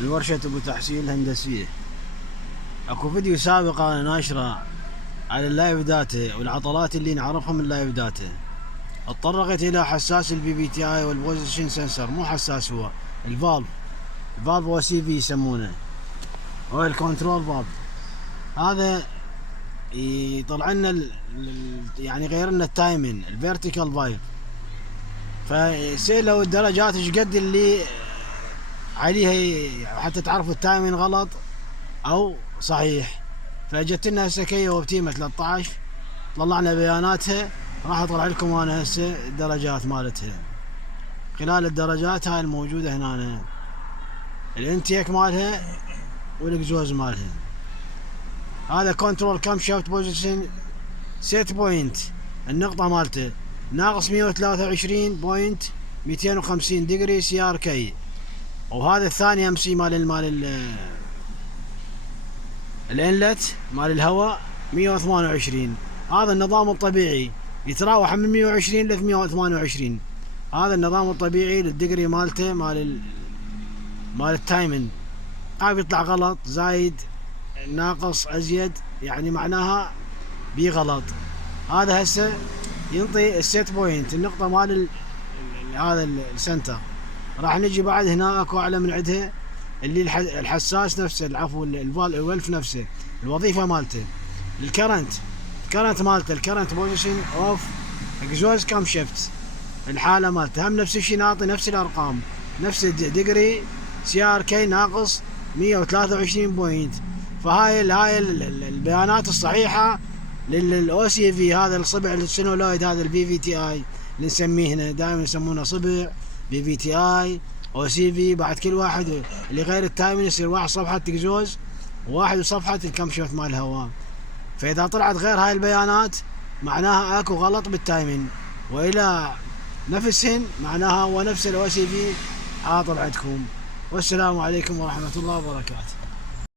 من ورشة أبو تحسين الهندسية. اكو فيديو سابق انا ناشره على اللايف داتا والعطلات اللي نعرفها من اللايف داتا. اتطرقت الى حساس البي بي تي اي والبوزيشن سنسر، مو حساس، هو الفالف او سي في يسمونه، هو الكنترول فالف. هذا يطلع لنا يعني غير لنا التايمين الفيرتيكال فايف. فيصير لو الدرجات ايش قد اللي عليها حتى تعرف التايمين غلط او صحيح. فجت لنا هسه كيا اوبتيما 13، طلعنا بياناتها، راح اطلع لكم انا هسه الدرجات مالتها. خلال الدرجات هاي الموجوده هنا الانتيك مالها والاكزوز مالها. هذا كنترول كام شافت بوزيشن سيت بوينت، النقطه مالته ناقص 123.250 دقري سي ار كي. وهذا الثاني ام سي مال الانلت مال الهواء 128. هذا النظام الطبيعي يتراوح من 120 ل 128. هذا النظام الطبيعي للدقري مالته مال التايمن. هاي بيطلع غلط، زايد، ناقص، ازيد، يعني معناها بي غلط. هذا هسه ينطي السيت بوينت، النقطة مال هذا السنتر. راح نجي بعد هنا اكو اعلى من عندها اللي الحساس نفسه، العفو الولف نفسه، الوظيفة مالته، الكرنت مالته، الكرنت بوزيشن اوف اكزوز كام شيفت، الحالة مالته هم نفس الشيء، نعطي نفس الارقام، نفس الدقري سي ار كي ناقص 123 بوينت. فهاي البيانات الصحيحة للاو سي في، هذا الصبع السينولويد، هذا البي في تي اي اللي نسميه هنا دائما يسمونه صبع بي في تي اي او سي في. بعد كل واحد اللي غير التايمن يصير واحد صفحة اكزوز وواحد صفحة الكم شوت مال الهواء. فاذا طلعت غير هاي البيانات معناها اكو غلط بالتايمن، والى نفسهن معناها هو نفس الاو سي في حاطر عندكم. والسلام عليكم ورحمة الله وبركاته.